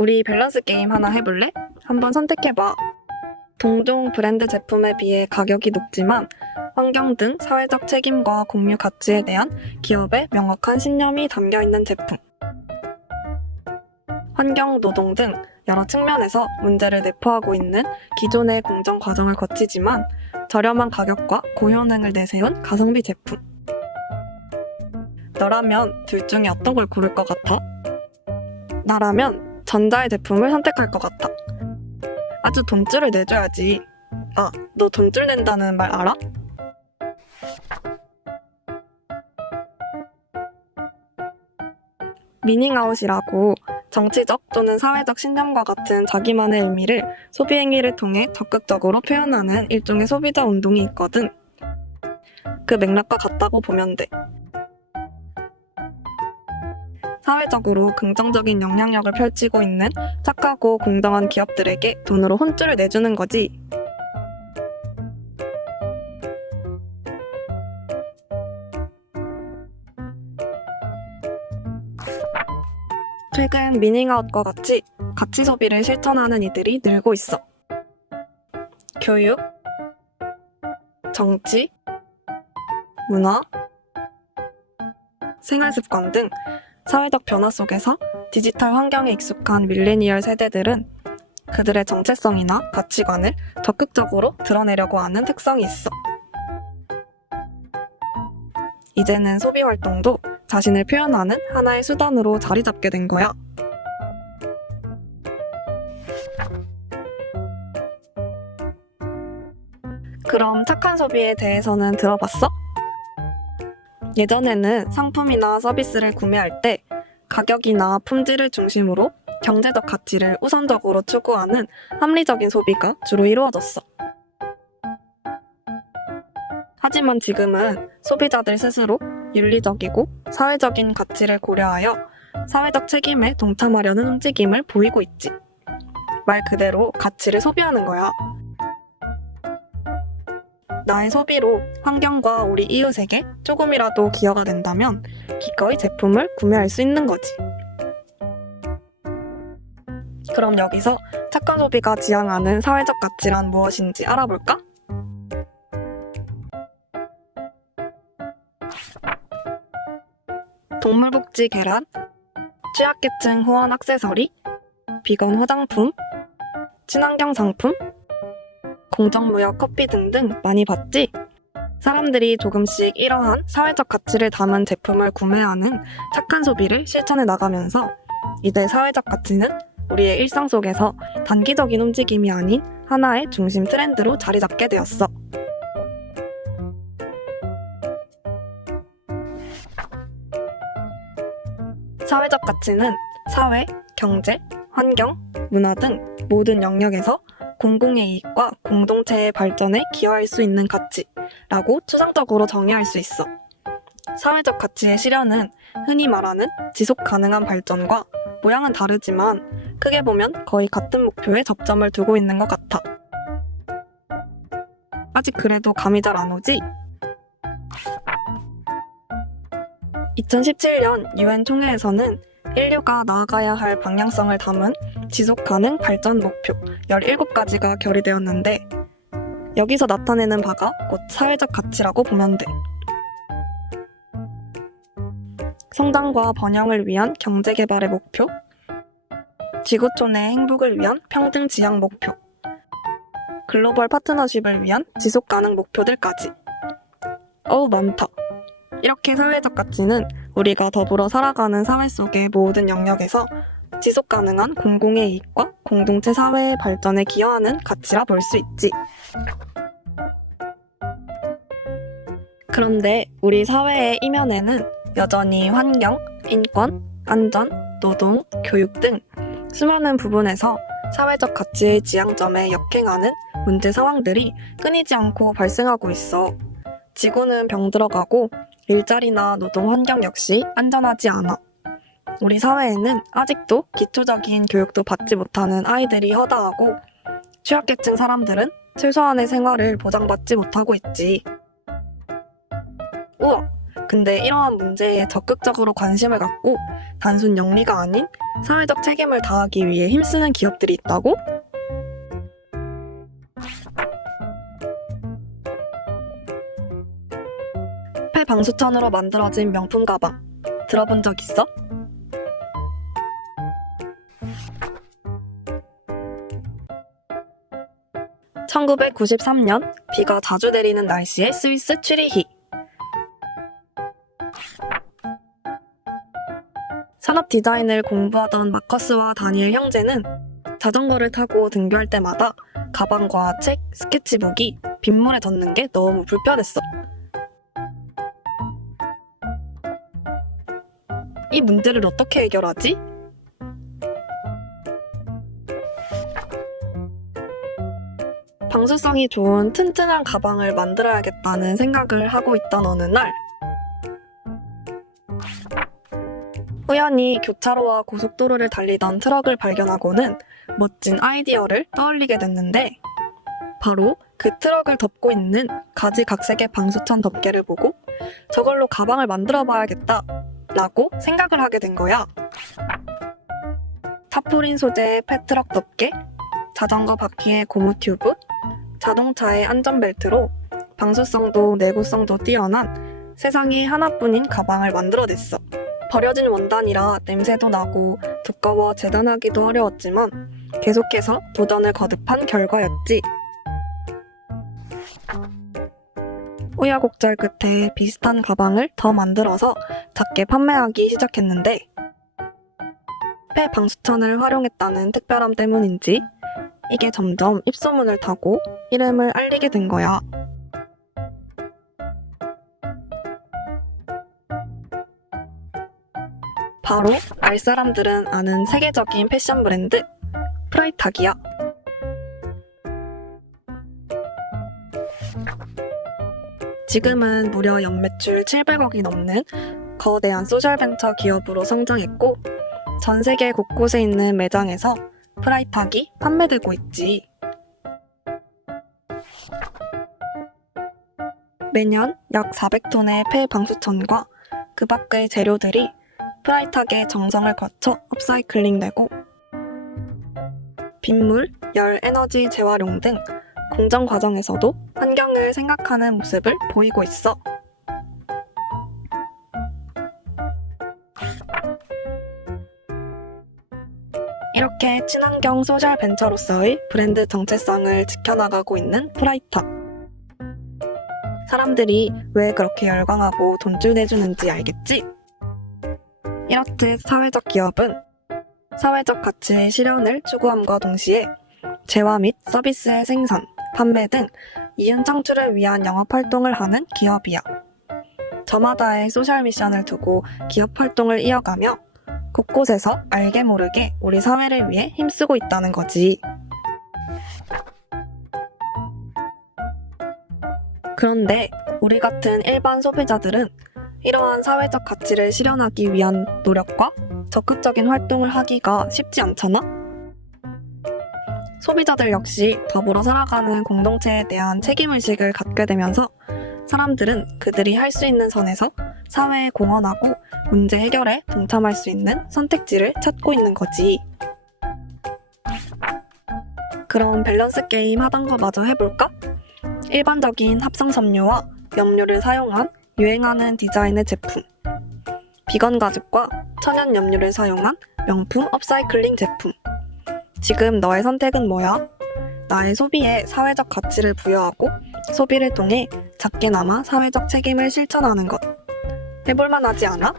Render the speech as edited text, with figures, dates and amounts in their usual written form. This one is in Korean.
우리 밸런스 게임 하나 해볼래? 한번 선택해봐. 동종 브랜드 제품에 비해 가격이 높지만 환경 등 사회적 책임과 공유 가치에 대한 기업의 명확한 신념이 담겨있는 제품. 환경, 노동 등 여러 측면에서 문제를 내포하고 있는 기존의 공정 과정을 거치지만 저렴한 가격과 고효능을 내세운 가성비 제품. 너라면 둘 중에 어떤 걸 고를 것 같아? 나라면 전자의 제품을 선택할 것 같아. 아주 돈줄을 내줘야지. 아, 너 돈줄 낸다는 말 알아? 미닝아웃이라고 정치적 또는 사회적 신념과 같은 자기만의 의미를 소비 행위를 통해 적극적으로 표현하는 일종의 소비자 운동이 있거든. 그 맥락과 같다고 보면 돼. 사회적으로 긍정적인 영향력을 펼치고 있는 착하고 공정한 기업들에게 돈으로 혼쭐을 내주는 거지. 최근 미닝아웃과 같이 가치 소비를 실천하는 이들이 늘고 있어. 교육, 정치, 문화, 생활습관 등 사회적 변화 속에서 디지털 환경에 익숙한 밀레니얼 세대들은 그들의 정체성이나 가치관을 적극적으로 드러내려고 하는 특성이 있어. 이제는 소비 활동도 자신을 표현하는 하나의 수단으로 자리 잡게 된 거야. 그럼 착한 소비에 대해서는 들어봤어? 예전에는 상품이나 서비스를 구매할 때 가격이나 품질을 중심으로 경제적 가치를 우선적으로 추구하는 합리적인 소비가 주로 이루어졌어. 하지만 지금은 소비자들 스스로 윤리적이고 사회적인 가치를 고려하여 사회적 책임에 동참하려는 움직임을 보이고 있지. 말 그대로 가치를 소비하는 거야. 나의 소비로 환경과 우리 이웃에게 조금이라도 기여가 된다면 기꺼이 제품을 구매할 수 있는 거지. 그럼 여기서 착한 소비가 지향하는 사회적 가치란 무엇인지 알아볼까? 동물복지 개란, 취약계층 후원 액세서리, 비건 화장품, 친환경 상품, 공정무역 커피 등등 많이 봤지? 사람들이 조금씩 이러한 사회적 가치를 담은 제품을 구매하는 착한 소비를 실천해 나가면서 이제 사회적 가치는 우리의 일상 속에서 단기적인 움직임이 아닌 하나의 중심 트렌드로 자리 잡게 되었어. 사회적 가치는 사회, 경제, 환경, 문화 등 모든 영역에서 공공의 이익과 공동체의 발전에 기여할 수 있는 가치라고 추상적으로 정의할 수 있어. 사회적 가치의 실현은 흔히 말하는 지속 가능한 발전과 모양은 다르지만 크게 보면 거의 같은 목표에 접점을 두고 있는 것 같아. 아직 그래도 감이 잘 안 오지? 2017년 UN 총회에서는 인류가 나아가야 할 방향성을 담은 지속가능 발전 목표 17가지가 결의되었는데 여기서 나타내는 바가 곧 사회적 가치라고 보면 돼. 성장과 번영을 위한 경제개발의 목표, 지구촌의 행복을 위한 평등 지향 목표, 글로벌 파트너십을 위한 지속가능 목표들까지. 어우, 많다. 이렇게 사회적 가치는 우리가 더불어 살아가는 사회 속의 모든 영역에서 지속가능한 공공의 이익과 공동체 사회의 발전에 기여하는 가치라 볼 수 있지. 그런데 우리 사회의 이면에는 여전히 환경, 인권, 안전, 노동, 교육 등 수많은 부분에서 사회적 가치의 지향점에 역행하는 문제 상황들이 끊이지 않고 발생하고 있어. 지구는 병들어가고 일자리나 노동 환경 역시 안전하지 않아. 우리 사회에는 아직도 기초적인 교육도 받지 못하는 아이들이 허다하고 취약계층 사람들은 최소한의 생활을 보장받지 못하고 있지. 우와! 근데 이러한 문제에 적극적으로 관심을 갖고 단순 영리가 아닌 사회적 책임을 다하기 위해 힘쓰는 기업들이 있다고? 폐방수천으로 만들어진 명품 가방 들어본 적 있어? (1993년) 비가 자주 내리는 날씨의 스위스 취리히. 산업 디자인을 공부하던 마커스와 다니엘 형제는 자전거를 타고 등교할 때마다 가방과 책, 스케치북이 빗물에 젖는 게 너무 불편했어. 이 문제를 어떻게 해결하지? 방수성이 좋은 튼튼한 가방을 만들어야겠다는 생각을 하고 있던 어느 날, 우연히 교차로와 고속도로를 달리던 트럭을 발견하고는 멋진 아이디어를 떠올리게 됐는데, 바로 그 트럭을 덮고 있는 가지각색의 방수천 덮개를 보고 저걸로 가방을 만들어 봐야겠다 라고 생각을 하게 된 거야. 타포린 소재의 폐트럭 덮개, 자전거 바퀴의 고무 튜브, 자동차의 안전벨트로 방수성도 내구성도 뛰어난 세상에 하나뿐인 가방을 만들어냈어. 버려진 원단이라 냄새도 나고 두꺼워 재단하기도 어려웠지만 계속해서 도전을 거듭한 결과였지. 우여곡절 끝에 비슷한 가방을 더 만들어서 작게 판매하기 시작했는데, 폐방수천을 활용했다는 특별함 때문인지 이게 점점 입소문을 타고 이름을 알리게 된 거야. 바로 알 사람들은 아는 세계적인 패션 브랜드 프라이탁이야. 지금은 무려 연매출 700억이 넘는 거대한 소셜벤처 기업으로 성장했고, 전 세계 곳곳에 있는 매장에서 프라이탁이 판매되고 있지. 매년 약 400톤의 폐방수천과 그 밖의 재료들이 프라이탁의 정성을 거쳐 업사이클링되고, 빗물, 열, 에너지 재활용 등 공정 과정에서도 환경을 생각하는 모습을 보이고 있어. 이렇게 친환경 소셜 벤처로서의 브랜드 정체성을 지켜나가고 있는 프라이탁. 사람들이 왜 그렇게 열광하고 돈줄 내주는지 알겠지? 이렇듯 사회적 기업은 사회적 가치의 실현을 추구함과 동시에 재화 및 서비스의 생산, 판매 등 이윤 창출을 위한 영업활동을 하는 기업이야. 저마다의 소셜 미션을 두고 기업 활동을 이어가며 곳곳에서 알게 모르게 우리 사회를 위해 힘쓰고 있다는 거지. 그런데 우리 같은 일반 소비자들은 이러한 사회적 가치를 실현하기 위한 노력과 적극적인 활동을 하기가 쉽지 않잖아? 소비자들 역시 더불어 살아가는 공동체에 대한 책임의식을 갖게 되면서 사람들은 그들이 할 수 있는 선에서 사회에 공헌하고 문제 해결에 동참할 수 있는 선택지를 찾고 있는 거지. 그럼 밸런스 게임 하던 거 마저 해볼까? 일반적인 합성섬유와 염료를 사용한 유행하는 디자인의 제품, 비건 가죽과 천연 염료를 사용한 명품 업사이클링 제품. 지금 너의 선택은 뭐야? 나의 소비에 사회적 가치를 부여하고 소비를 통해 작게나마 사회적 책임을 실천하는 것. 해볼만 하지 않아?